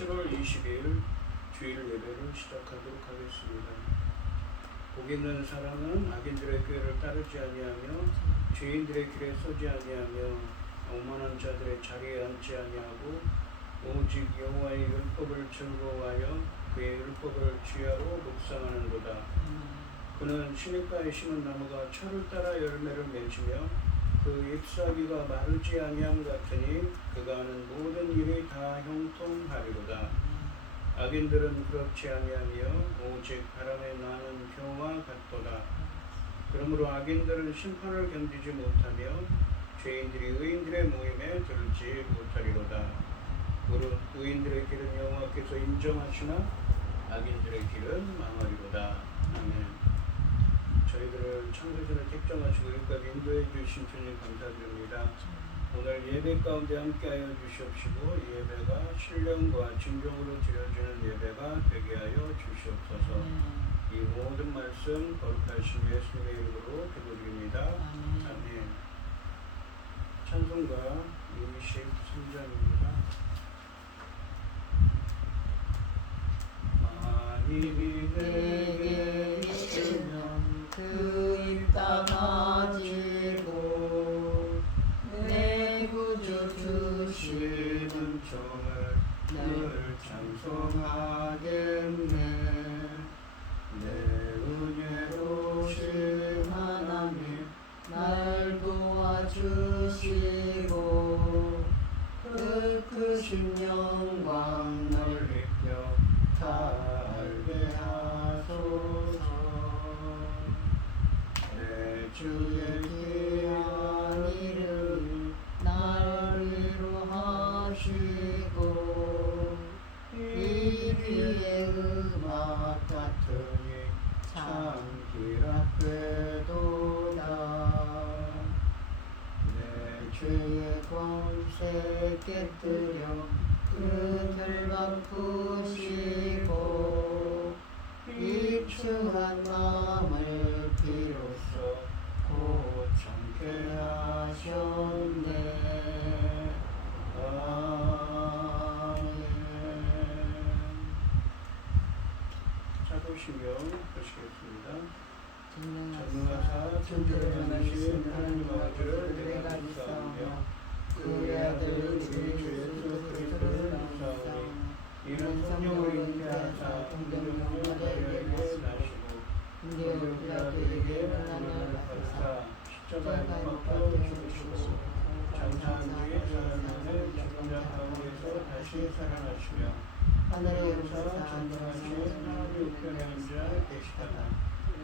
7월 20일 주일 예배를 시작하도록 하겠습니다. 복 있는 사람은 악인들의 꾀를 따르지 아니하며 죄인들의 길에 서지 아니하며 오만한 자들의 자리에 앉지 아니하고 오직 여호와의 율법을 즐거워하여 그의 율법을 주야로 묵상하는도다. 그는 시냇가에 심은 나무가 철을 따라 열매를 맺으며 그 잎사귀가 마르지 아니함 같으니 그가 하는 모든 일이 다 형통하리로다. 악인들은 그렇지 아니하며 오직 바람에 나는 겨와 같도다. 그러므로 악인들은 심판을 견디지 못하며 죄인들이 의인들의 모임에 들지 못하리로다. 무릇 의인들의 길은 여호와께서 인정하시나 악인들의 길은 망하리로다. 아멘. 저희들을 창조주를 택정하시고 여기까지 인도해 주신 주님 감사드립니다. 오늘 예배 가운데 함께하여 주시옵시고 이 예배가 신령과 진정으로 드려지는 예배가 되게 하여 주시옵소서. 이 모든 말씀 거룩하신 예수님의 이름으로 기도드립니다. 아멘. 찬송가 23장입니다. 만일이 내게 있으면 그 입 다가지고 내 구주 주시는 종을 늘 찬송하겠네. 내 은혜로우신 하나님 날 도와주시고 그 크신 영광 넓혀 달게 하소서. 내 주의 귀한 이름 날 위로하시고 이 귀의 음악 같으니 참 기락되도다. 내 죄의 권세 깨뜨려 그들 바꾸시고 비추한 마음을 비로소 고청케 하셨네. 아멘. 자도시며 보시겠습니다. 전능하사 천지를 만드신 하나님 아버지를 내가 감사하며 그의 아들 우리 주 예수 그리스도를 감사하니 이는 성령을 잉태하사 동정녀 마리아에게 나시고 본디오 빌라도에게 고난을 받으사 십자가에 못 박혀 죽으시고 장사한 뒤에 사흘 만에 죽은 자 가운데서 다시 살아나시며 하늘에 오르사 전능하신 하나님 우편에 앉아 계시다가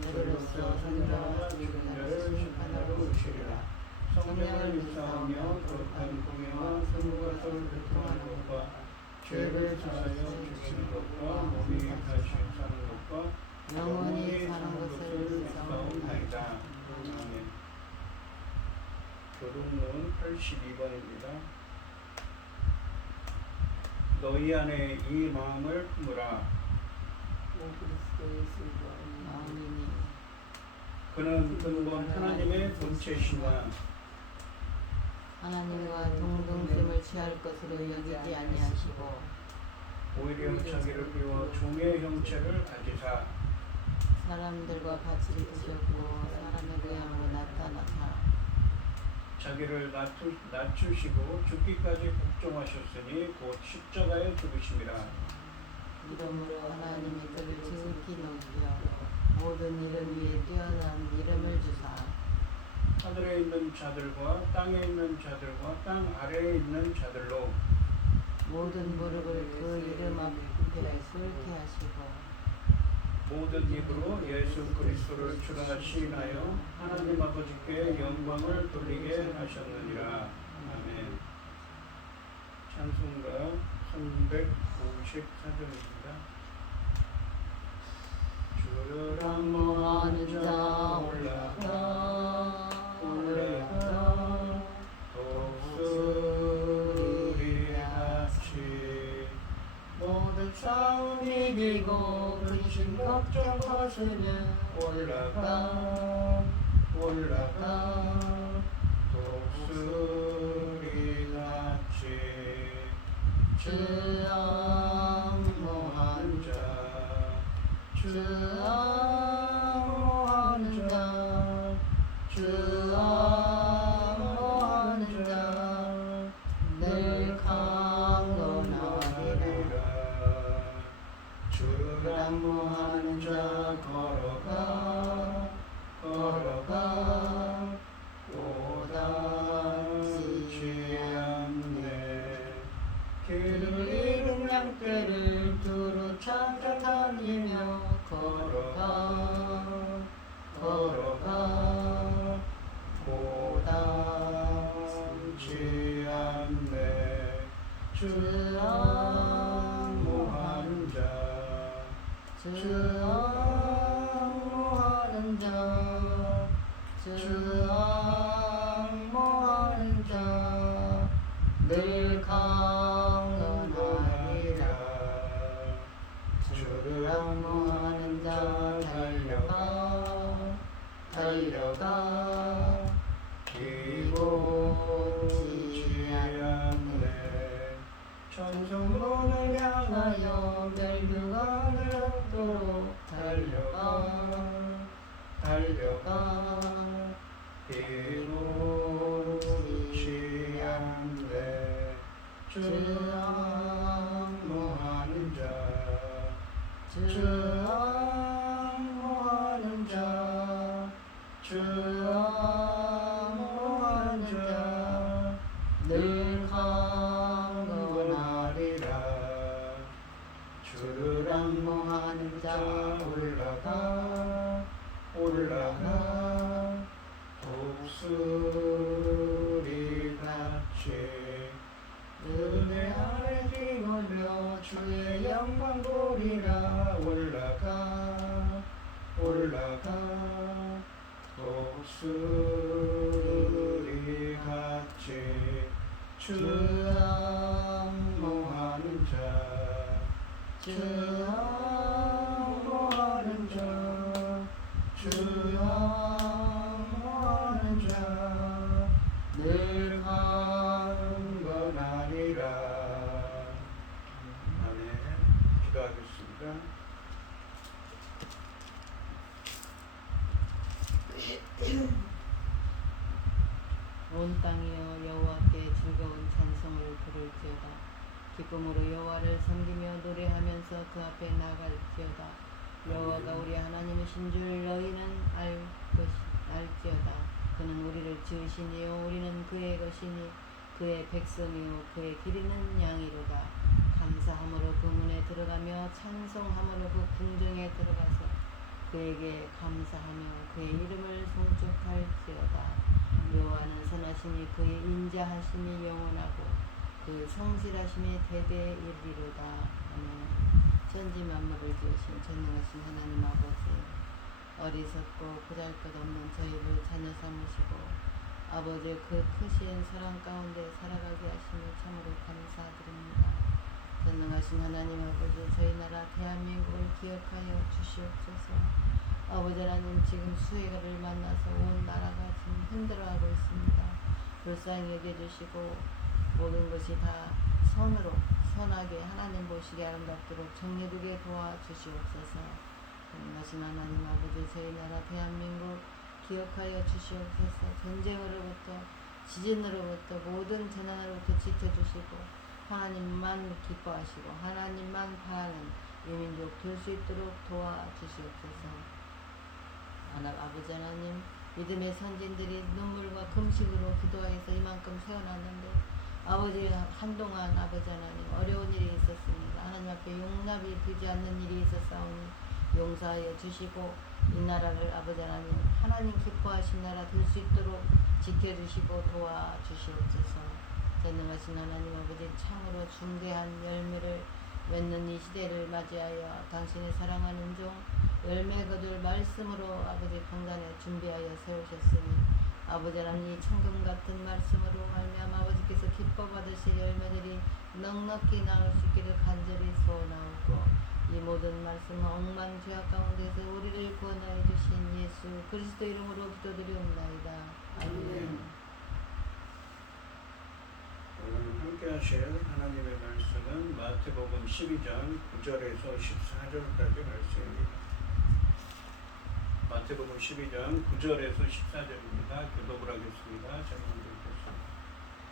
저로서 선자와 죽은 자를 심판하러 오시리라. 성령을 유사하며 거룩한 공예와 성부가서를 교통하는 것과 죄를 사하여 주시는 것과 몸이 다시 사는 것과 영원히 사는 것을 믿사옵나이다. 아멘. 교동문 82번입니다. 너희 안에 이 마음을 품으라. 그는 근본 하나님의 본체시나 하나님과 동등됨을 취할 것으로 여기지 아니하시고 오히려 자기를 비워 종의 형체를 가지사 사람들과 같이 드셨고 사람의 모양으로 나타나사 자기를 낮추시고 죽기까지 복종하셨으니 곧 십자가에 죽으심이라. 이러므로 하나님이 그를 지극히 높여 모든 이름 위에 뛰어난 이름을 주사 하늘에 있는 자들과 땅에 있는 자들과 땅 아래에 있는 자들로 모든 무릎을 그 이름 앞에 꿇게 하시고 모든 입으로 예수 그리스도를 주라 시인하여 하나님 아버지께 영광을 돌리게 하셨느니라. 아멘. 찬송가 354절입니다. 주를 사모하는 자 올라가 독수리 같이 모든 싸움 이기고 근심 걱정 벗으며 올라가 독수리 같이 주 주 앙호하는 자 늘 강건하리라. 주를 앙호하는 자 걸어가 걸어가 오답지 않네. 길을 잃은 양떼를 두루 찾아다니며 걸어가 걸어가 오답지 않네. 주 앙호하는 자 주 앙호하는 자 주 앙호하는 자 늘 강건하리라. 주를 앙호하는 자 달려가 달려가 기고지 않네. 천성문을 향하여 멸류가 되도록 달려가 달려가 기고지 않네. 주 앙호하는 자 주 앙호하는 자 주 앙호하는 자 늘 강건하리라. 주를 앙호하는 자 올라가 올라가 독수리 같이 은혜 아래 뛰어올려 주의 영광 보리라. 올라가 올라가 독수리 같이 주 앙호하는 자 주 앙호하는 자 주 앙호하는 자 늘 강건하리라. 아멘. 기도하겠습니다. 온 땅이여 여호와께 즐거운 찬송을 부를지어다. 기쁨으로 여호와를 섬기며 노래하면서 그 앞에 나갈지어다. 여호와가 우리 하나님이신 줄 너희는 알지어다. 그는 우리를 지으시니요 우리는 그의 것이니 그의 백성이요 그의 기르는 양이로다. 감사함으로 그 문에 들어가며 찬송함으로 그 궁정에 들어가서 그에게 감사하며 그의 이름을 송축할지어다. 여호와는 선하시니 그의 인자하심이 영원하고 그 성실하심이 대대에 이르리로다. 아멘. 천지 만물을 지으신 전능하신 하나님 아버지, 어리석고 보잘것없는 저희를 자녀 삼으시고 아버지 그 크신 사랑 가운데 살아가게 하심을 참으로 감사드립니다. 전능하신 하나님 아버지, 저희 나라 대한민국을 기억하여 주시옵소서. 아버지 하나님, 지금 수해를 만나서 온 나라가 지금 힘들어하고 있습니다. 불쌍히 여겨주시고 모든 것이 다 선으로 선하게 하나님 보시기에 아름답도록 정리되게 도와주시옵소서. 전능하신 하나님 아버지, 저희 나라 대한민국 기억하여 주시옵소서. 전쟁으로부터 지진으로부터 모든 재난으로부터 지켜주시고 하나님만 기뻐하시고 하나님만 바라는 이민족 될 수 있도록 도와주시옵소서. 아버지 하나님, 믿음의 선진들이 눈물과 금식으로 기도하여서 이만큼 세워놨는데 아버지 한동안 아버지 하나님 어려운 일이 있었습니다. 하나님 앞에 용납이 되지 않는 일이 있었사오니 용서하여 주시고 이 나라를 아버지 하나님 기뻐하신 나라 될 수 있도록 지켜주시고 도와주시옵소서. 전능하신 하나님 아버지, 참으로 중대한 열매를 맺는 이 시대를 맞이하여 당신의 사랑하는 종 열매 거둘 말씀으로 아버지 강단에 준비하여 세우셨으니 아버지 하나님 이 천금 같은 말씀으로 말미암아 아버지께서 기뻐 받으실 열매들이 넉넉히 나올 수 있기를 간절히 소원하오고 이 모든 말씀은 억만 죄악 가운데서 우리를 구원하여 주신 예수 그리스도 이름으로 기도드리옵나이다. 아멘. 오늘 함께 하실 하나님의 말씀은 마태복음 12장 9절에서 14절까지 말씀입니다. 마태복음 12장 9절에서 14절입니다. 교독을 하겠습니다. 제가 먼저 읽겠습니다.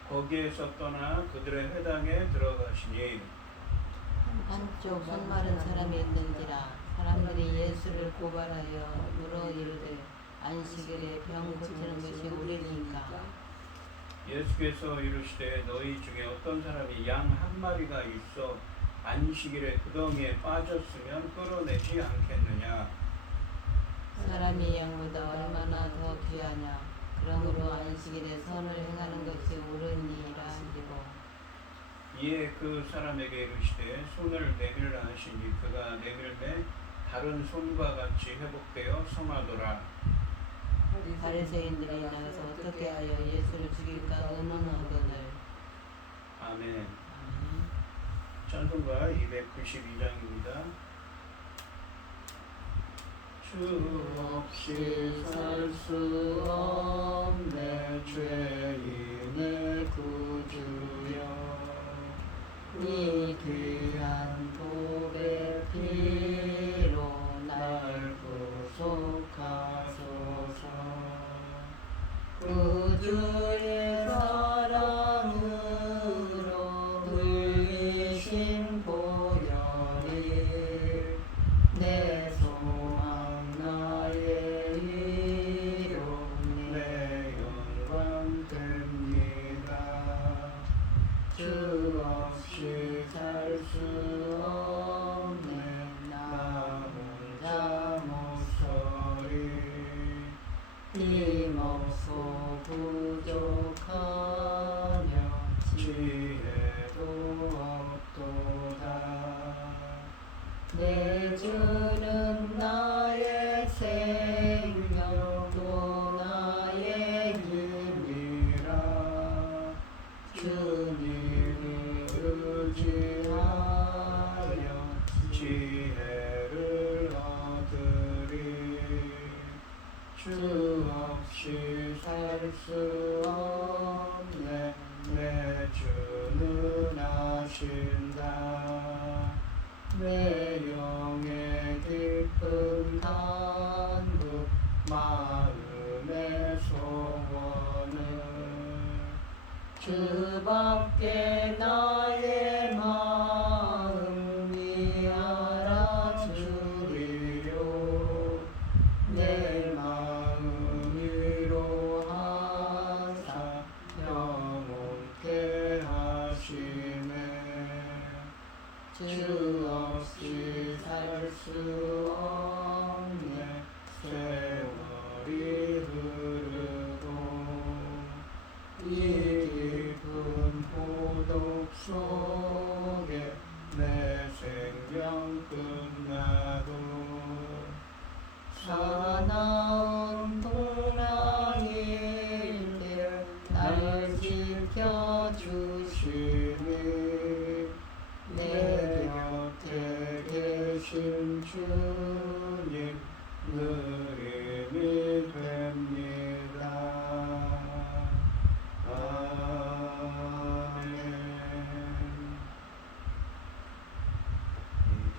거기에서 떠나 그들의 회당에 들어가시니 한쪽 손마른 사람이 있는지라 사람들이 예수를 고발하여 물어 이르되 안식일에 병 고치는 것이 옳으니까. 예수께서 이르시되 너희 중에 어떤 사람이 양 한 마리가 있어 안식일에 구덩이에 빠졌으면 끌어내지 않겠느냐. 사람이 양보다 얼마나 더 귀하냐. 그러므로 안식일에 선을 행하는 것이 옳으니라 하시고. 이에 그 사람에게 이르시되 손을 내밀라 하시니 그가 내밀매 다른 손과 같이 회복되어 성하더라. 바리새인들이 나가서 어떻게 하여 예수를 죽일까 의논하거늘. 아멘. 찬송가 292장입니다. 주 없이 살 수 없네 죄인의 구주여 이 귀한 보배 피로 날 구속하소서. 구주의 사랑으로 흘리신 보혈이 내 소망 나의 이름 내 영광 됩니다. 주 없이 살 수 없네 나 혼자 못서리 힘없고 부족하며 지혜도 없도다. 내 주는 나의 생명 또 나의 힘이라. 주님을 의지하여 지혜를 얻으리. 주 없이 살 수 없네 내 주는 아신다. 내 영의 깊은 간구 마음의 소원을 주밖에 나의 마음이 알아주리요. 내 마음 위로하사 영원케 하시네. 주 없이 살 수 없네 세월이 흐르고 이 깊은 고독 속에 내 생명 끝나도 사나운 동랑이들 날 지켜주시니 내 곁에 계신 주님 늘 힘이 됩니다. 아멘.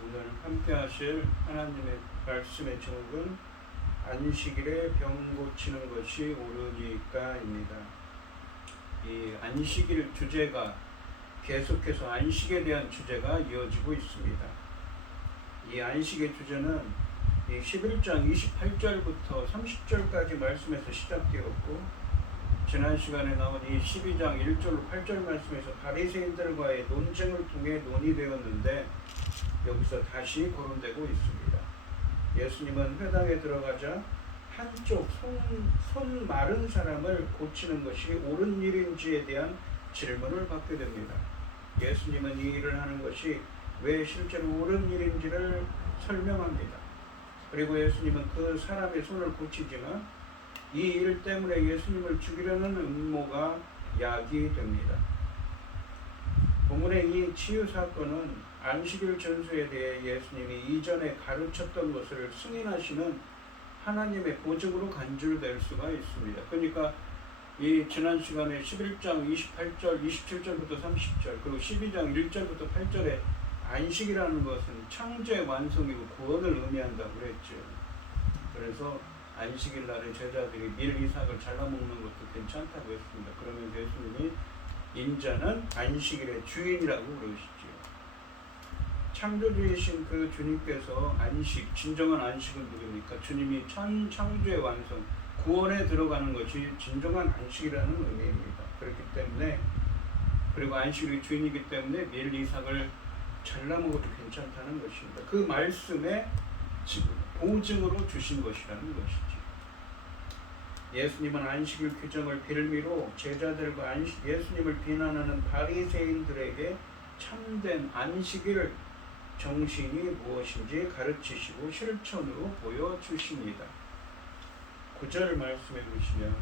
오늘 함께 하실 하나님의 말씀의 제목은 안식일에 병 고치는 것이 옳으니까입니다. 이 안식일 주제가 계속해서 안식에 대한 주제가 이어지고 있습니다. 이 안식의 주제는 이 11장 28절부터 30절까지 말씀에서 시작되었고, 지난 시간에 나온 이 12장 1절로 8절 말씀에서 바리새인들과의 논쟁을 통해 논의되었는데 여기서 다시 거론되고 있습니다. 예수님은 회당에 들어가자 한쪽 손 마른 사람을 고치는 것이 옳은 일인지에 대한 질문을 받게 됩니다. 예수님은 이 일을 하는 것이 왜 실제로 옳은 일인지를 설명합니다. 그리고 예수님은 그 사람의 손을 고치지만 이 일 때문에 예수님을 죽이려는 음모가 야기됩니다. 본문의 이 치유 사건은 안식일 전수에 대해 예수님이 이전에 가르쳤던 것을 승인하시는 하나님의 보증으로 간주될 수가 있습니다. 그러니까 이 지난 시간에 11장 28절, 27절부터 30절 그리고 12장 1절부터 8절에 안식이라는 것은 창조의 완성이고 구원을 의미한다고 그랬죠. 그래서 안식일 날에 제자들이 밀 이삭을 잘라먹는 것도 괜찮다고 했습니다. 그러면서 예수님이 인자는 안식일의 주인이라고 그러시지요. 창조주이신 그 주님께서 안식, 진정한 안식은 누굽니까? 주님이 창조의 완성, 구원에 들어가는 것이 진정한 안식이라는 의미입니다. 그렇기 때문에, 그리고 안식일의 주인이기 때문에 밀 이삭을 잘라먹어도 괜찮다는 것입니다. 그 말씀에 보증으로 주신 것이라는 것이죠. 예수님은 안식일 규정을 빌미로 제자들과 예수님을 비난하는 바리새인들에게 참된 안식일 정신이 무엇인지 가르치시고 실천으로 보여주십니다. 9절 말씀해 보시면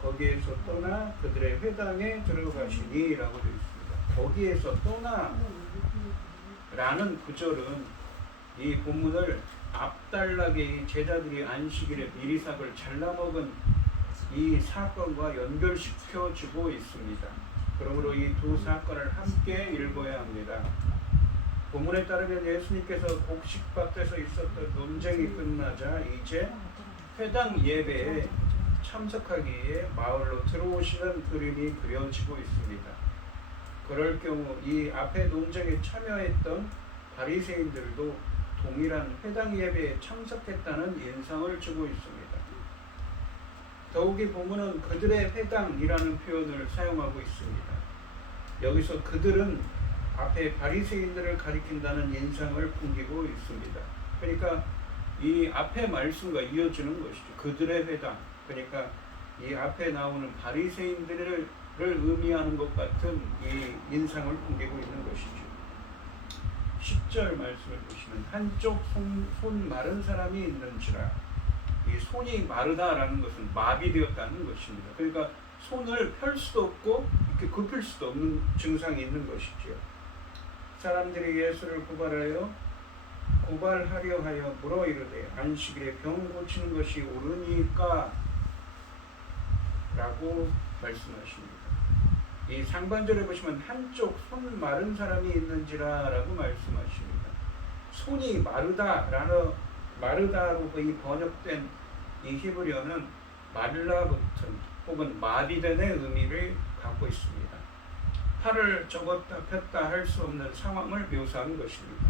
거기에서 떠나 그들의 회당에 들어가시니 라고 되어 있습니다. 거기에서 떠나 라는 구절은 이 본문을 앞달락에 제자들이 안식일에 밀이삭을 잘라먹은 이 사건과 연결시켜주고 있습니다. 그러므로 이 두 사건을 함께 읽어야 합니다. 본문에 따르면 예수님께서 곡식밭에서 있었던 논쟁이 끝나자 이제 회당 예배에 참석하기 위해 마을로 들어오시는 그림이 그려지고 있습니다. 그럴 경우 이 앞에 논쟁에 참여했던 바리새인들도 동일한 회당 예배에 참석했다는 인상을 주고 있습니다. 더욱이 본문은 그들의 회당이라는 표현을 사용하고 있습니다. 여기서 그들은 앞에 바리새인들을 가리킨다는 인상을 풍기고 있습니다. 그러니까 이 앞에 말씀과 이어지는 것이죠. 그들의 회당, 그러니까 이 앞에 나오는 바리새인들을 의미하는 것 같은 이 인상을 풍기고 있는 것이죠. 10절 말씀을 보시면 한쪽 손 마른 사람이 있는지라. 이 손이 마르다라는 것은 마비되었다는 것입니다. 그러니까 손을 펼 수도 없고 이렇게 굽힐 수도 없는 증상이 있는 것이죠. 사람들이 예수를 고발하려 하여 물어 이르되 안식일에 병 고치는 것이 옳으니까 라고 말씀하십니다. 이 상반절에 보시면 한쪽 손 마른 사람이 있는지라 라고 말씀하십니다. 손이 마르다로 이 번역된 이 히브리어는 말라붙은 혹은 마비된의 의미를 갖고 있습니다. 팔을 접었다 폈다 할 수 없는 상황을 묘사한 것입니다.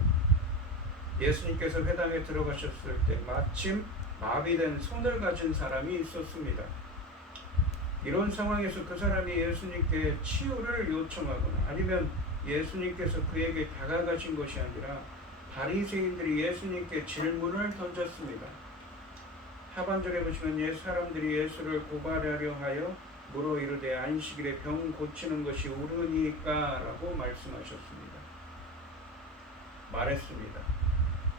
예수님께서 회당에 들어가셨을 때 마침 마비된 손을 가진 사람이 있었습니다. 이런 상황에서 그 사람이 예수님께 치유를 요청하거나 아니면 예수님께서 그에게 다가가신 것이 아니라 바리새인들이 예수님께 질문을 던졌습니다. 하반절에 보시면 사람들이 예수를 고발하려 하여 물어 이르되 안식일에 병 고치는 것이 옳으니까 라고 말했습니다.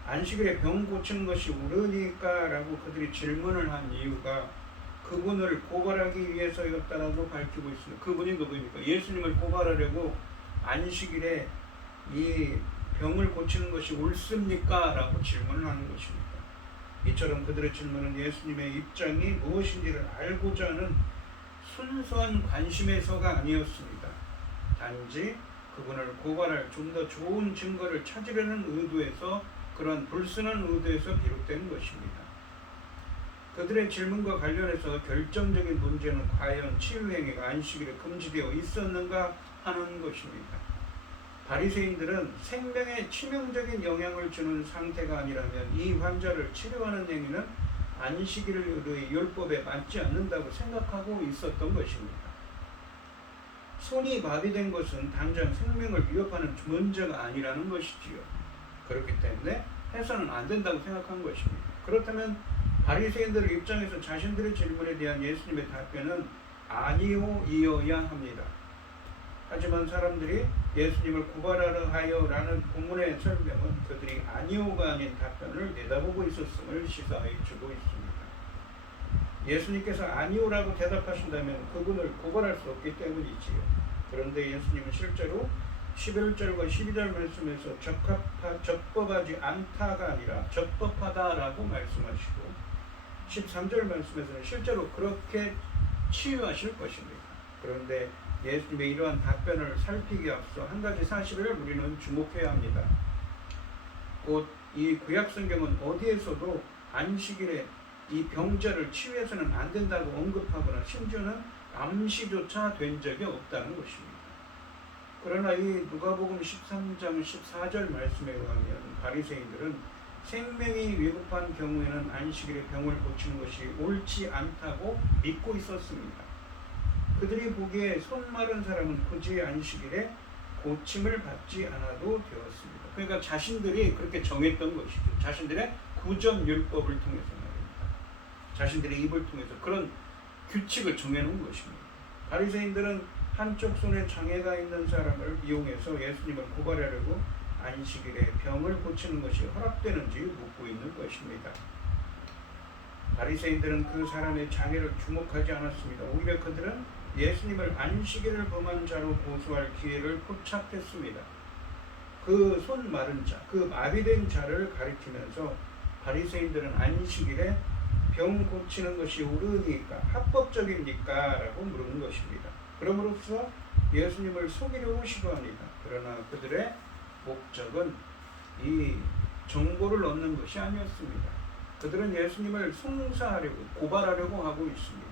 안식일에 병 고치는 것이 옳으니까 라고 그들이 질문을 한 이유가 그분을 고발하기 위해서였다라고 밝히고 있습니다. 그분이 누구입니까? 예수님을 고발하려고 안식일에 이 병을 고치는 것이 옳습니까? 라고 질문을 하는 것입니다. 이처럼 그들의 질문은 예수님의 입장이 무엇인지를 알고자 하는 순수한 관심에서가 아니었습니다. 단지 그분을 고발할 좀 더 좋은 증거를 찾으려는 의도에서, 그런 불순한 의도에서 비롯된 것입니다. 그들의 질문과 관련해서 결정적인 문제는 과연 치유행위가 안식일에 금지되어 있었는가 하는 것입니다. 바리새인들은 생명에 치명적인 영향을 주는 상태가 아니라면 이 환자를 치료하는 행위는 안식일의 율법에 맞지 않는다고 생각하고 있었던 것입니다. 손이 마비된 것은 당장 생명을 위협하는 문제가 아니라는 것이지요. 그렇기 때문에 해서는 안 된다고 생각한 것입니다. 그렇다면 바리새인들 입장에서 자신들의 질문에 대한 예수님의 답변은 아니오이어야 합니다. 하지만 사람들이 예수님을 고발하려 하여 라는 본문의 설명은 그들이 아니오가 아닌 답변을 내다보고 있었음을 시사해 주고 있습니다. 예수님께서 아니오라고 대답하신다면 그분을 고발할 수 없기 때문이지요. 그런데 예수님은 실제로 11절과 12절 말씀에서 적법하지 않다가 아니라 적법하다라고 말씀하시고 13절 말씀에서는 실제로 그렇게 치유하실 것입니다. 그런데 예수님의 이러한 답변을 살피기 앞서 한 가지 사실을 우리는 주목해야 합니다. 곧 이 구약 성경은 어디에서도 안식일에 이 병자를 치유해서는 안 된다고 언급하거나 심지어는 암시조차 된 적이 없다는 것입니다. 그러나 이 누가복음 13장 14절 말씀에 의하면 바리새인들은 생명이 위급한 경우에는 안식일에 병을 고치는 것이 옳지 않다고 믿고 있었습니다. 그들이 보기에 손 마른 사람은 굳이 안식일에 고침을 받지 않아도 되었습니다. 그러니까 자신들이 그렇게 정했던 것이죠. 자신들의 구전율법을 통해서 말입니다. 자신들의 입을 통해서 그런 규칙을 정해놓은 것입니다. 바리새인들은 한쪽 손에 장애가 있는 사람을 이용해서 예수님을 고발하려고 안식일에 병을 고치는 것이 허락되는지 묻고 있는 것입니다. 바리새인들은 그 사람의 장애를 주목하지 않았습니다. 오히려 그들은 예수님을 안식일을 범한 자로 고소할 기회를 포착했습니다. 그 손 마른 자, 그 마비된 자를 가리키면서 바리새인들은 안식일에 병 고치는 것이 옳으니까 합법적입니까? 라고 물은 것입니다. 그럼으로써 예수님을 속이려고 시도합니다. 그러나 그들의 목적은 이 정보를 얻는 것이 아니었습니다. 그들은 예수님을 송사하려고 고발하려고 하고 있습니다.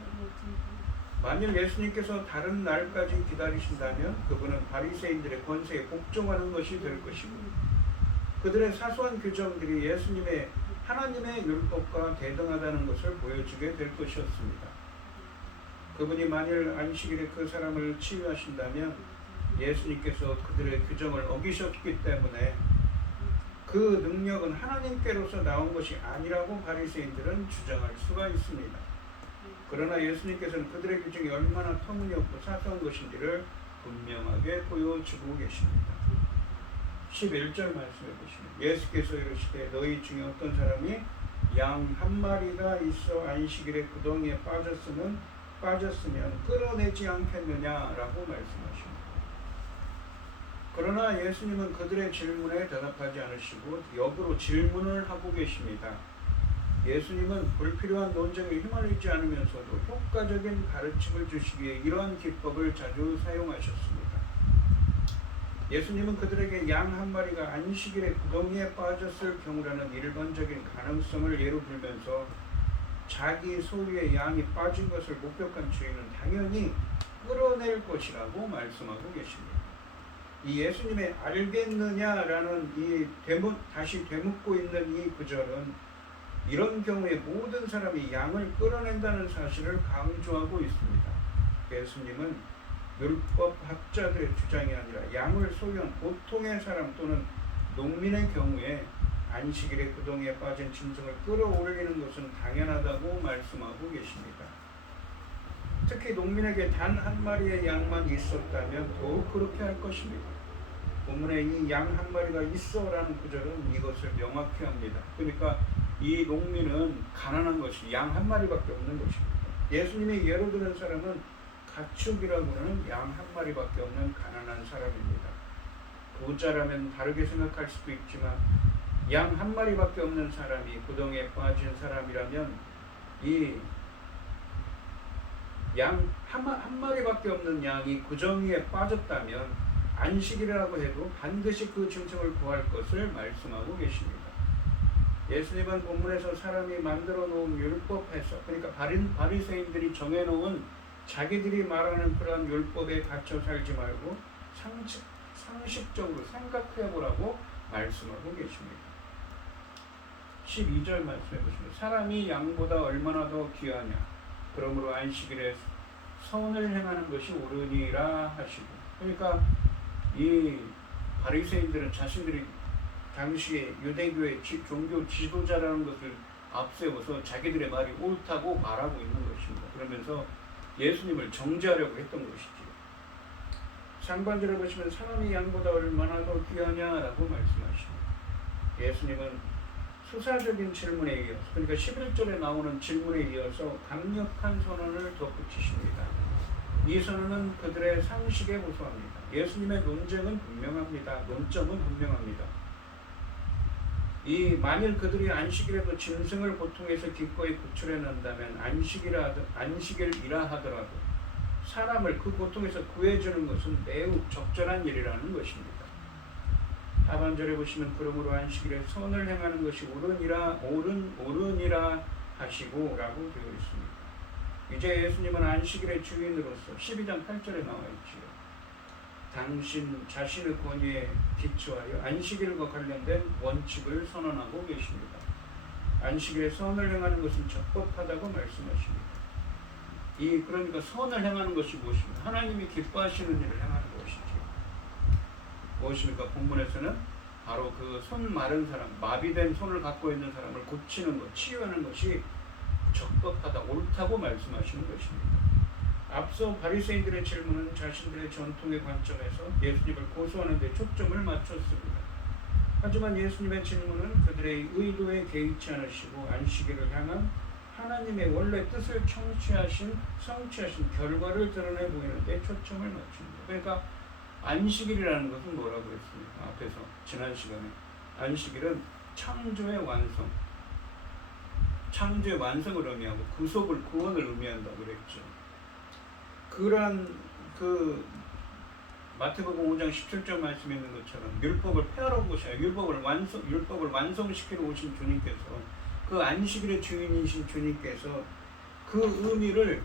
만일 예수님께서 다른 날까지 기다리신다면 그분은 바리새인들의 권세에 복종하는 것이 될 것이고 그들의 사소한 규정들이 예수님의 하나님의 율법과 대등하다는 것을 보여주게 될 것이었습니다. 그분이 만일 안식일에 그 사람을 치유하신다면 예수님께서 그들의 규정을 어기셨기 때문에 그 능력은 하나님께로서 나온 것이 아니라고 바리새인들은 주장할 수가 있습니다. 그러나 예수님께서는 그들의 규정이 얼마나 터무니없고 사소한 것인지를 분명하게 보여주고 계십니다. 11절 말씀해 보시면 예수께서 이르시되 너희 중에 어떤 사람이 양 한 마리가 있어 안식일에 구덩이에 빠졌으면 끌어내지 않겠느냐라고 말씀하십니다. 그러나 예수님은 그들의 질문에 대답하지 않으시고 역으로 질문을 하고 계십니다. 예수님은 불필요한 논쟁에 휘말리지 않으면서도 효과적인 가르침을 주시기 위해 이러한 기법을 자주 사용하셨습니다. 예수님은 그들에게 양 한 마리가 안식일에 구덩이에 빠졌을 경우라는 일반적인 가능성을 예로 들면서 자기 소유의 양이 빠진 것을 목격한 주인은 당연히 끌어낼 것이라고 말씀하고 계십니다. 이 예수님의 알겠느냐라는 이 다시 되묻고 있는 이 구절은 이런 경우에 모든 사람이 양을 끌어낸다는 사실을 강조하고 있습니다. 예수님은 율법학자들의 주장이 아니라 양을 소유한 보통의 사람 또는 농민의 경우에 안식일에 구덩이에 빠진 짐승을 끌어올리는 것은 당연하다고 말씀하고 계십니다. 특히 농민에게 단 한 마리의 양만 있었다면 더욱 그렇게 할 것입니다. 본문에 이 양 한 마리가 있어라는 구절은 이것을 명확히 합니다. 그러니까 이 농민은 가난한 것이 양 한 마리밖에 없는 것입니다. 예수님이 예로 드는 사람은 가축이라고는 양 한 마리밖에 없는 가난한 사람입니다. 부자라면 다르게 생각할 수도 있지만 양 한 마리밖에 없는 사람이 구덩이에 빠진 사람이라면 이 양 한 마리밖에 없는 양이 구덩이에 빠졌다면 안식이라고 해도 반드시 그 짐승을 구할 것을 말씀하고 계십니다. 예수님은 본문에서 사람이 만들어 놓은 율법 해석, 그러니까 바리새인들이 정해놓은 자기들이 말하는 그러한 율법에 갇혀 살지 말고 상식적으로 생각해 보라고 말씀하고 계십니다. 12절 말씀해 보시면 사람이 양보다 얼마나 더 귀하냐 그러므로 안식일에 선을 행하는 것이 옳으니라 하시고, 그러니까 이 바리새인들은 자신들이 당시에 유대교의 종교 지도자라는 것을 앞세워서 자기들의 말이 옳다고 말하고 있는 것입니다. 그러면서 예수님을 정죄하려고 했던 것이지요. 상반절에 보시면 사람이 양보다 얼마나 더 귀하냐라고 말씀하십니다. 예수님은 수사적인 질문에 이어서, 그러니까 11절에 나오는 질문에 이어서 강력한 선언을 덧붙이십니다. 이 선언은 그들의 상식에 호소합니다. 예수님의 논점은 분명합니다. 만일 그들이 안식일에도 짐승을 고통해서 기꺼이 구출해낸다면 안식일이라 하더라도 사람을 그 고통에서 구해주는 것은 매우 적절한 일이라는 것입니다. 하반절에 보시면 그러므로 안식일에 선을 행하는 것이 옳으니라 하시고 라고 되어 있습니다. 이제 예수님은 안식일의 주인으로서 12장 8절에 나와 있지요. 당신 자신의 권위에 기초하여 안식일과 관련된 원칙을 선언하고 계십니다. 안식일에 선을 행하는 것은 적법하다고 말씀하십니다. 그러니까 선을 행하는 것이 무엇입니까? 하나님이 기뻐하시는 일을 행하는 것이죠. 무엇입니까? 본문에서는 바로 그 손 마른 사람, 마비된 손을 갖고 있는 사람을 고치는 것, 치유하는 것이 적법하다, 옳다고 말씀하시는 것입니다. 앞서 바리새인들의 질문은 자신들의 전통의 관점에서 예수님을 고소하는 데 초점을 맞췄습니다. 하지만 예수님의 질문은 그들의 의도에 개의치 않으시고 안식일을 향한 하나님의 원래 뜻을 성취하신 결과를 드러내 보이는데 초점을 맞춥니다. 그러니까 안식일이라는 것은 뭐라고 했습니까? 앞에서 지난 시간에 안식일은 창조의 완성을 의미하고 구원을 의미한다고 그랬죠. 그러한 마태복음 5장 17절 말씀에 있는 것처럼 율법을 폐하러 온 것이 아니라 율법을 완성시키러 오신 주님께서, 그 안식일의 주인이신 주님께서 그 의미를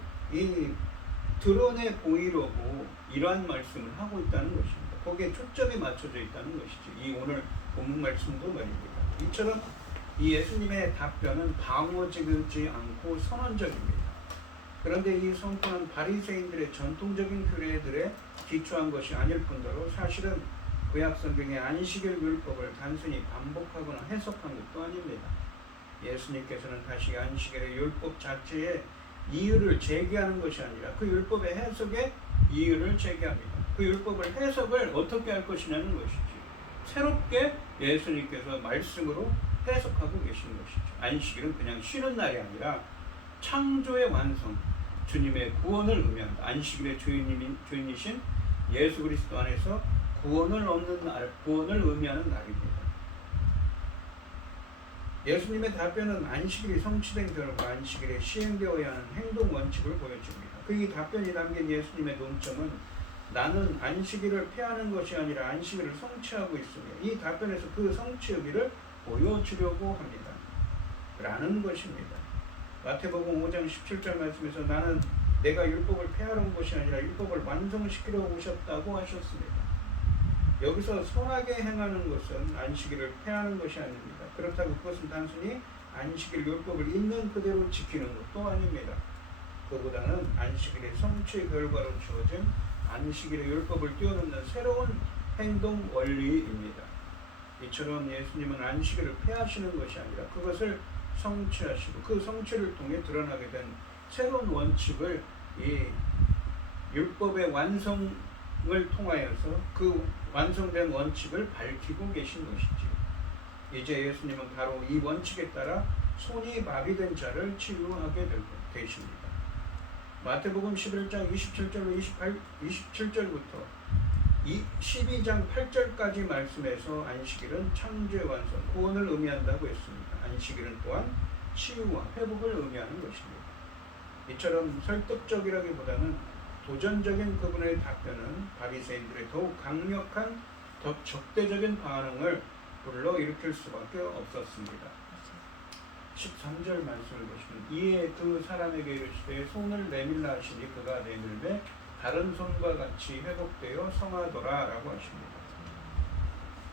드러내 보이려고 이러한 말씀을 하고 있다는 것입니다. 거기에 초점이 맞춰져 있다는 것이죠. 오늘 본문 말씀도 말입니다. 이처럼 이 예수님의 답변은 방어지지 않고 선언적입니다. 그런데 이 선포는 바리새인들의 전통적인 규례들에 기초한 것이 아닐 뿐더러 사실은 구약 성경의 안식일 율법을 단순히 반복하거나 해석한 것도 아닙니다. 예수님께서는 다시 안식일의 율법 자체에 이유를 제기하는 것이 아니라 그 율법의 해석에 이유를 제기합니다. 그 율법을 해석을 어떻게 할 것이냐는 것이지. 새롭게 예수님께서 말씀으로 해석하고 계시는 것이죠. 안식일은 그냥 쉬는 날이 아니라 창조의 완성, 주님의 구원을 의미한다. 안식일의 주인이신 예수 그리스도 안에서 구원을 얻는 날, 구원을 의미하는 날입니다. 예수님의 답변은 안식일이 성취된 결과 안식일에 시행되어야 하는 행동 원칙을 보여줍니다. 이 답변이 담긴 예수님의 논점은 나는 안식일을 폐하는 것이 아니라 안식일을 성취하고 있으며 이 답변에서 그 성취 의미를 보여주려고 합니다. 라는 것입니다. 마태복음 5장 17절 말씀에서 나는 내가 율법을 폐하러 온 것이 아니라 율법을 완성시키러 오셨다고 하셨습니다. 여기서 선하게 행하는 것은 안식일을 폐하는 것이 아닙니다. 그렇다고 그것은 단순히 안식일 율법을 있는 그대로 지키는 것도 아닙니다. 그보다는 안식일의 성취의 결과로 주어진 안식일의 율법을 뛰어넘는 새로운 행동 원리입니다. 이처럼 예수님은 안식일을 폐하시는 것이 아니라 그것을 성취하시고 그 성취를 통해 드러나게 된 새로운 원칙을 이 율법의 완성을 통하여서 그 완성된 원칙을 밝히고 계신 것이지요. 이제 예수님은 바로 이 원칙에 따라 손이 마비된 자를 치유하게 되십니다. 마태복음 11장 27절로 27절부터 12장 8절까지 말씀에서 안식일은 창조의 완성, 구원을 의미한다고 했습니다. 안식일은 또한 치유와 회복을 의미하는 것입니다. 이처럼 설득적이라기보다는 도전적인 그분의 답변은 바리새인들의 더욱 강력한 더 적대적인 반응을 불러일으킬 수밖에 없었습니다. 13절 말씀을 보시면 이에 그 사람에게 이르시되 손을 내밀라 하시니 그가 내밀매 다른 손과 같이 회복되어 성하더라 라고 하십니다.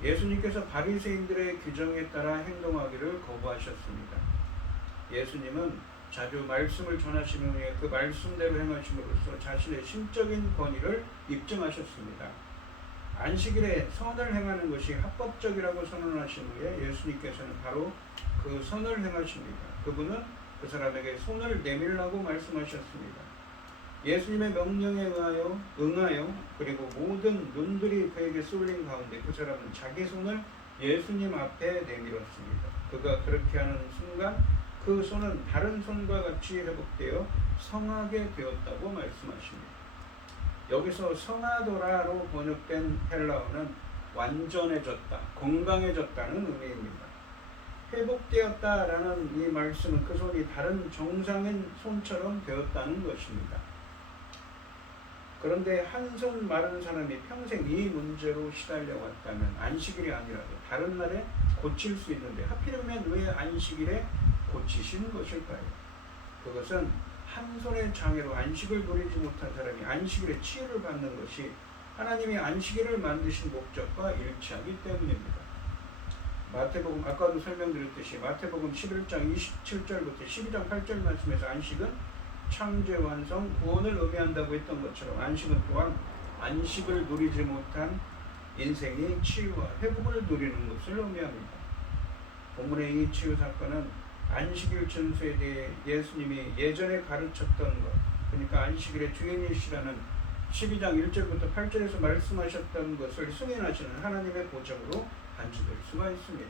예수님께서 바리새인들의 규정에 따라 행동하기를 거부하셨습니다. 예수님은 자주 말씀을 전하시는 후에 그 말씀대로 행하심으로써 자신의 신적인 권위를 입증하셨습니다. 안식일에 선을 행하는 것이 합법적이라고 선언하신 후에 예수님께서는 바로 그 선을 행하십니다. 그분은 그 사람에게 손을 내밀라고 말씀하셨습니다. 예수님의 명령에 응하여 그리고 모든 눈들이 그에게 쏠린 가운데 그 사람은 자기 손을 예수님 앞에 내밀었습니다. 그가 그렇게 하는 순간 그 손은 다른 손과 같이 회복되어 성하게 되었다고 말씀하십니다. 여기서 성하더라로 번역된 헬라어는 완전해졌다, 건강해졌다는 의미입니다. 회복되었다라는 이 말씀은 그 손이 다른 정상인 손처럼 되었다는 것입니다. 그런데 한 손 마른 사람이 평생 이 문제로 시달려 왔다면 안식일이 아니라도 다른 날에 고칠 수 있는데 하필이면 왜 안식일에 고치신 것일까요? 그것은 한 손의 장애로 안식을 누리지 못한 사람이 안식일에 치유를 받는 것이 하나님이 안식일을 만드신 목적과 일치하기 때문입니다. 마태복음, 아까도 설명드렸듯이 마태복음 11장 27절부터 12장 8절 말씀에서 안식은 창조의 완성, 구원을 의미한다고 했던 것처럼 안식은 또한 안식을 누리지 못한 인생의 치유와 회복을 누리는 것을 의미합니다. 본문의 이 치유 사건은 안식일 준수에 대해 예수님이 예전에 가르쳤던 것, 그러니까 안식일의 주인이시라는 12장 1절부터 8절에서 말씀하셨던 것을 승인하시는 하나님의 보정으로 간주될 수가 있습니다.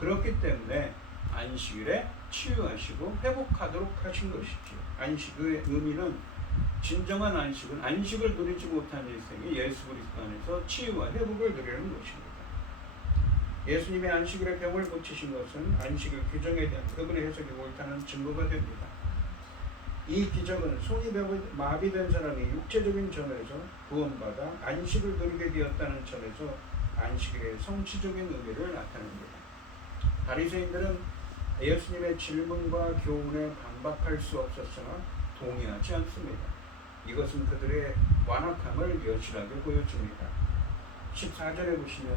그렇기 때문에 안식일에 치유하시고 회복하도록 하신 것이지요. 안식의 의미는 진정한 안식은 안식을 누리지 못한 일생이 예수 그리스도 안에서 치유와 회복을 누리는 것입니다. 예수님의 안식일에 병을 고치신 것은 안식일 규정에 대한 그분의 해석이 옳다는 증거가 됩니다. 이 기적은 손이 마비된 사람이 육체적인 점에서 구원받아 안식을 누리게 되었다는 점에서 안식일의 성취적인 의미를 나타냅니다. 바리새인들은 예수님의 질문과 교훈에 반박할 수 없었으나 동의하지 않습니다. 이것은 그들의 완악함을 여실하게 보여줍니다. 14절에 보시면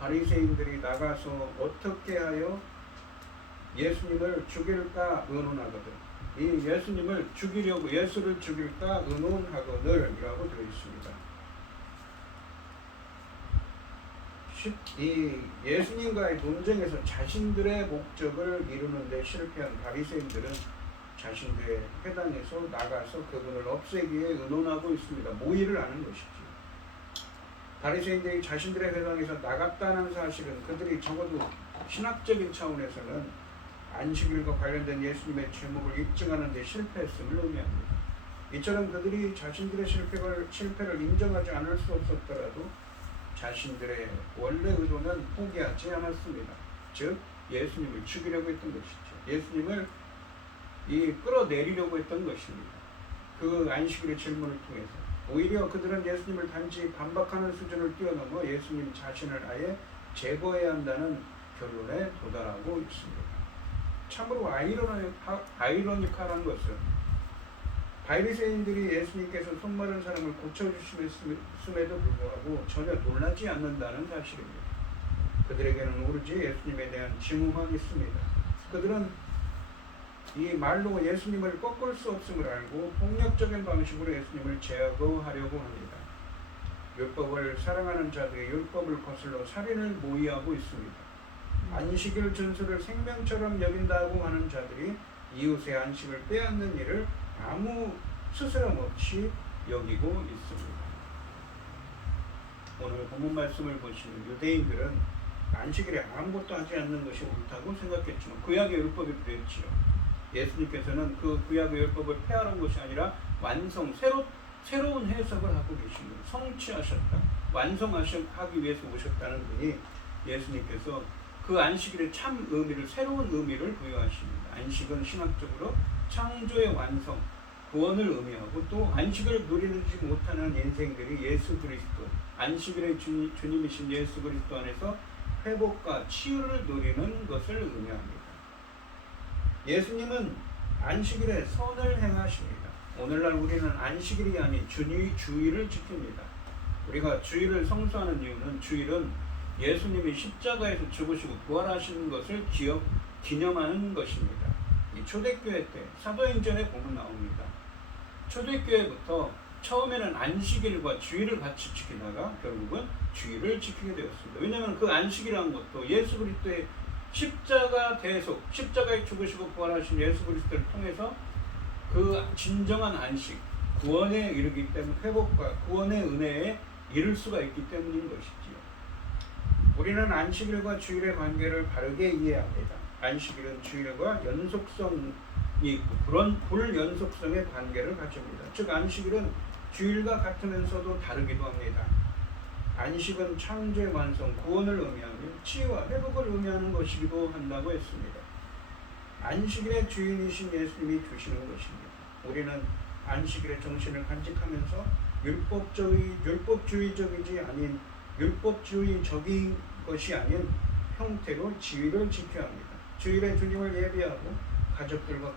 바리새인들이 나가서 어떻게 하여 예수님을 죽일까 의논하거든. 이 예수님을 죽이려고 예수를 죽일까 의논하거늘 이라고 되어 있습니다. 이 예수님과의 논쟁에서 자신들의 목적을 이루는 데 실패한 바리새인들은 자신들의 회당에서 나가서 그분을 없애기에 의논하고 있습니다. 모의를 하는 것이죠. 바리새인들이 자신들의 회당에서 나갔다는 사실은 그들이 적어도 신학적인 차원에서는 안식일과 관련된 예수님의 제목을 입증하는 데 실패했음을 의미합니다. 이처럼 그들이 자신들의 실패를 인정하지 않을 수 없었더라도 자신들의 원래 의도는 포기하지 않았습니다. 즉 예수님을 죽이려고 했던 것이죠. 예수님을 끌어내리려고 했던 것입니다. 그 안식일의 질문을 통해서 오히려 그들은 예수님을 단지 반박하는 수준을 뛰어넘어 예수님 자신을 아예 제거해야 한다는 결론에 도달하고 있습니다. 참으로 아이러니컬한 것은 바리새인들이 예수님께서 손마른 사람을 고쳐주심에도 불구하고 전혀 놀라지 않는다는 사실입니다. 그들에게는 오로지 예수님에 대한 증오만 있습니다. 그들은 이 말로 예수님을 꺾을 수 없음을 알고 폭력적인 방식으로 예수님을 제거하려고 합니다. 율법을 사랑하는 자들이 율법을 거슬러 살인을 모의하고 있습니다. 안식일 준수를 생명처럼 여긴다고 하는 자들이 이웃의 안식을 빼앗는 일을 아무 스스럼 없이 여기고 있습니다. 오늘 본문 말씀을 보시는 유대인들은 안식일에 아무것도 하지 않는 것이 옳다고 생각했지만 구약의 율법이 그랬지요. 예수님께서는 그 구약의 율법을 폐하는 것이 아니라 새로운 해석을 하고 계신 거예요. 성취하셨다. 완성하기 위해서 오셨다는 분이 예수님께서 그 안식일의 참 의미를 새로운 의미를 부여하십니다. 안식은 신학적으로 창조의 완성, 구원을 의미하고 또 안식을 누리지 못하는 인생들이 예수 그리스도, 안식일의 주님이신 예수 그리스도 안에서 회복과 치유를 누리는 것을 의미합니다. 예수님은 안식일에 선을 행하십니다. 오늘날 우리는 안식일이 아닌 주일을 지킵니다. 우리가 주일을 성수하는 이유는 주일은 예수님이 십자가에서 죽으시고 부활하시는 것을 기념하는 것입니다. 이 초대교회 때 사도행전에 보면 나옵니다. 초대교회부터 처음에는 안식일과 주일을 같이 지키다가 결국은 주일을 지키게 되었습니다. 왜냐하면 그 안식이라는 것도 예수 그리스도의 십자가에 죽으시고 부활하신 예수 그리스도를 통해서 그 진정한 안식, 구원에 이르기 때문에 회복과 구원의 은혜에 이를 수가 있기 때문인 것이지요. 우리는 안식일과 주일의 관계를 바르게 이해합니다. 안식일은 주일과 연속성이 있고 그런 불연속성의 관계를 가집니다. 즉 안식일은 주일과 같으면서도 다르기도 합니다. 안식은 창조의 완성, 구원을 의미하며 치유와 회복을 의미하는 것이기도 한다고 했습니다. 안식일의 주인이신 예수님이 주시는 것입니다. 우리는 안식일의 정신을 간직하면서 율법주의적이지 아닌 율법주의적인 것이 아닌 형태로 지위를 지켜야 합니다. 주일에 주님을 예배하고 가족들과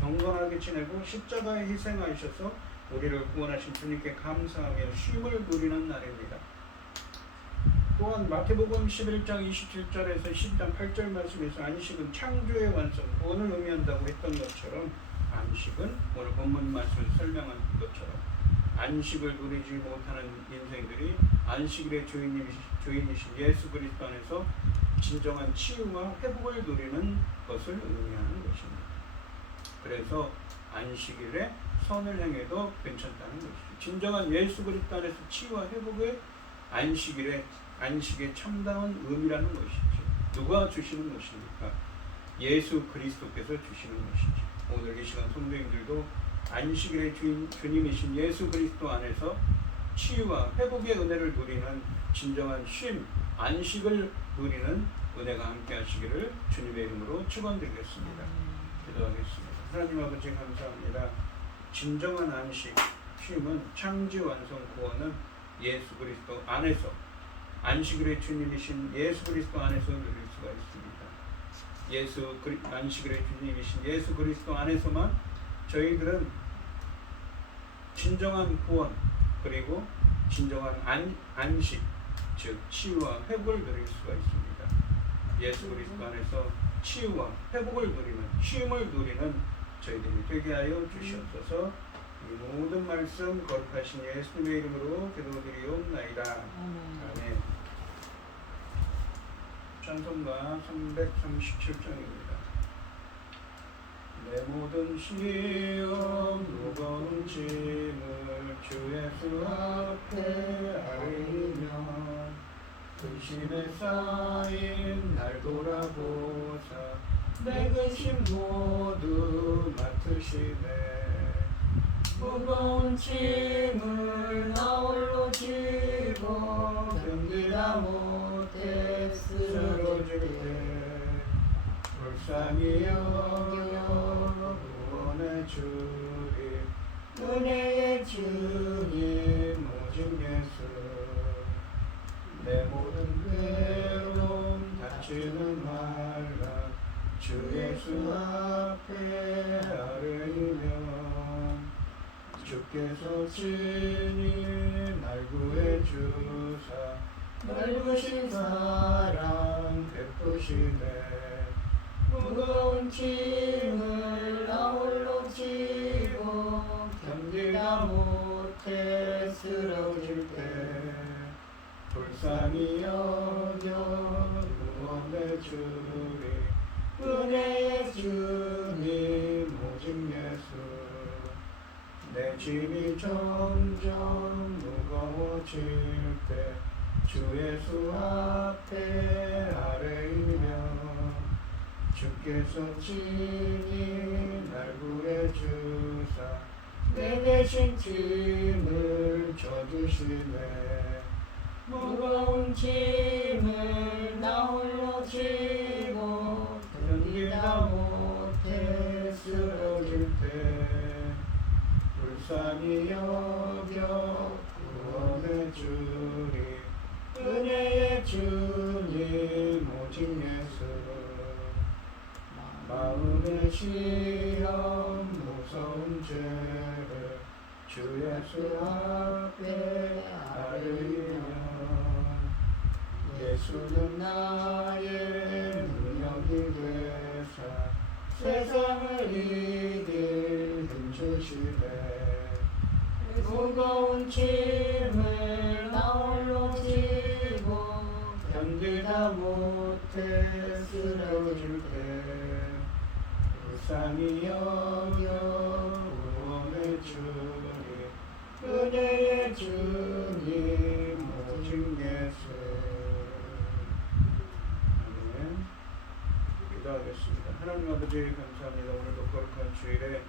경건하게 지내고 십자가에 희생하셔서 우리를 구원하신 주님께 감사하며 쉼을 누리는 날입니다. 또한 마태복음 11장 27절에서 10장 8절 말씀에서 안식은 창조의 완성, 구원을 의미한다고 했던 것처럼 안식은 오늘 본문 말씀을 설명한 것처럼 안식을 누리지 못하는 인생들이 안식일의 주인이신 예수 그리스도 안에서 진정한 치유와 회복을 누리는 것을 의미하는 것입니다. 그래서 안식일에 선을 행해도 괜찮다는 것이죠. 진정한 예수 그리스도 안에서 치유와 회복의 안식의 참다운 의미라는 것이죠. 누가 주시는 것입니까? 예수 그리스도께서 주시는 것이죠. 오늘 이 시간 성도님들도 안식일의 주님이신 예수 그리스도 안에서 치유와 회복의 은혜를 누리는 진정한 쉼, 안식을 누리는 은혜가 함께 하시기를 주님의 이름으로 축원드리겠습니다. 기도하겠습니다. 하나님 아버지 감사합니다. 진정한 안식, 쉼은 창조 완성 구원은 예수 그리스도 안에서 안식일의 주님이신 예수 그리스도 안에서 누릴 수가 있습니다. 안식일의 주님이신 예수 그리스도 안에서만 저희들은 진정한 구원 그리고 진정한 안식 즉 치유와 회복을 누릴 수가 있습니다. 예수 그리스도 안에서 치유와 회복을 누리는 쉼을 누리는 저희들이 되게 하여 주시옵소서. 이 모든 말씀 거룩하신 예수님의 이름으로 기도드리옵나이다. 아멘. 찬송가 337장입니다. 내 모든 시험 무거운 짐을 주 예수 앞에 아뢰며 근심에 쌓인 날 돌아보사 내 근심 모두 맡으시네. 무거운 짐을 나 홀로 지고 견디다 못해 쓰러질 때 불쌍히 여겨 구원의 주님 은혜의 주님 오직 예수 내 모든 괴로움 닥치는 말라 주 예수 앞에 아뢰며 주께서 친히 날 구해주사 넓으신 사랑 베푸시네. 무거운 짐을 나 홀로 지고 견디다 못해 쓰러질 때 불쌍히 여겨 구원의 주님 은혜의 주님 오직 예수 내 짐이 점점 무거워질 때 주 예수 앞에 아뢰이며 주께서 친히 날 구해주사 내 대신 짐을 져주시네. 무거운 짐을 나 홀로 지고 견디다 못해 쓰러질 때 불쌍히 여겨 구원의 주님 은혜의 주님 오직 예수 마음의 시험 무서운 죄를 주 예수 앞에 아뢰며 예수는 나의 능력이 되사 세상을 이길 힘 주시네. 무거운 짐을 나 홀로 지고 견디다 못해 쓰러질 때 불쌍히 여겨 구원의 주님 은혜의 주님 오직 예수. 아멘. 기도하겠습니다. 하나님 아버지 감사합니다. 오늘도 거룩한 주일에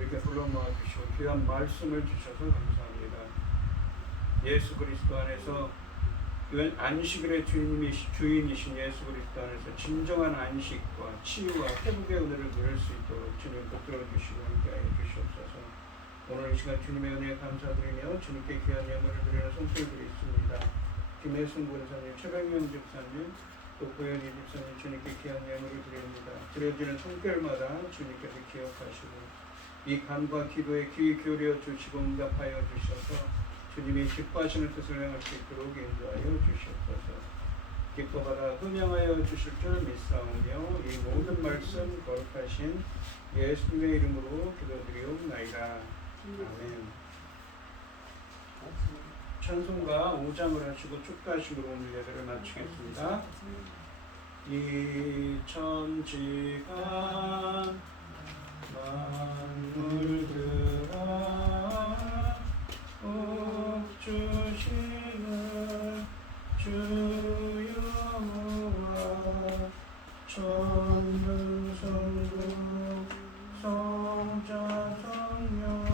이렇게 불러 모아주시고 귀한 말씀을 주셔서 감사합니다. 예수 그리스도 안에서 안식일의 주인이신 예수 그리스도 안에서 진정한 안식과 치유와 회복의 은혜를 누릴 수 있도록 주님 붙들어 주시고 함께하여 주시옵소서. 오늘 이 시간 주님의 은혜에 감사드리며 주님께 귀한 예물을 드리는 성도들이 있습니다. 김혜순 권사님, 최백명 집사님, 또 고현희 집사님 주님께 귀한 예물을 드립니다. 드려지는 손길마다 주님께서 기억하시고 이 간과 기도에 귀 기울여 주시고 응답하여 주셔서 주님이 기뻐하시는 뜻을 행할 수 있도록 인도하여 주시옵소서. 기뻐받아 흥명하여 주실 줄 믿사오며 이 모든 말씀 거룩하신 예수님의 이름으로 기도드리옵나이다. 아멘. 찬송가 5장을 하시고 축도하심으로 오늘 예배를 마치겠습니다. 이 천지가 만물들아 복 주시는 주 여호와 천능성부 성자 성령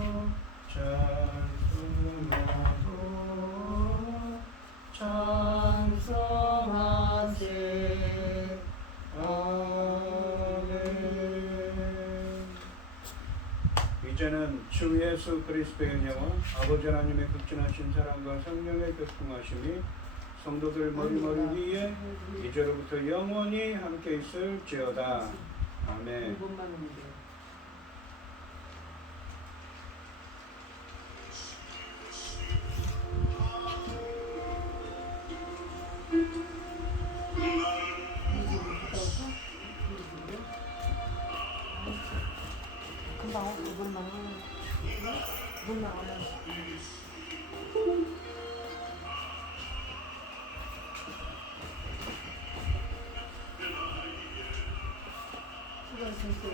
찬송하세. 아멘. 이제는 주 예수 그리스도의 은혜와 아버지 하나님의 극진하신 사랑과 성령의 교통하심이 성도들 머리머리 위에 이제로부터 영원히 함께 있을지어다. 아멘. 이거 진짜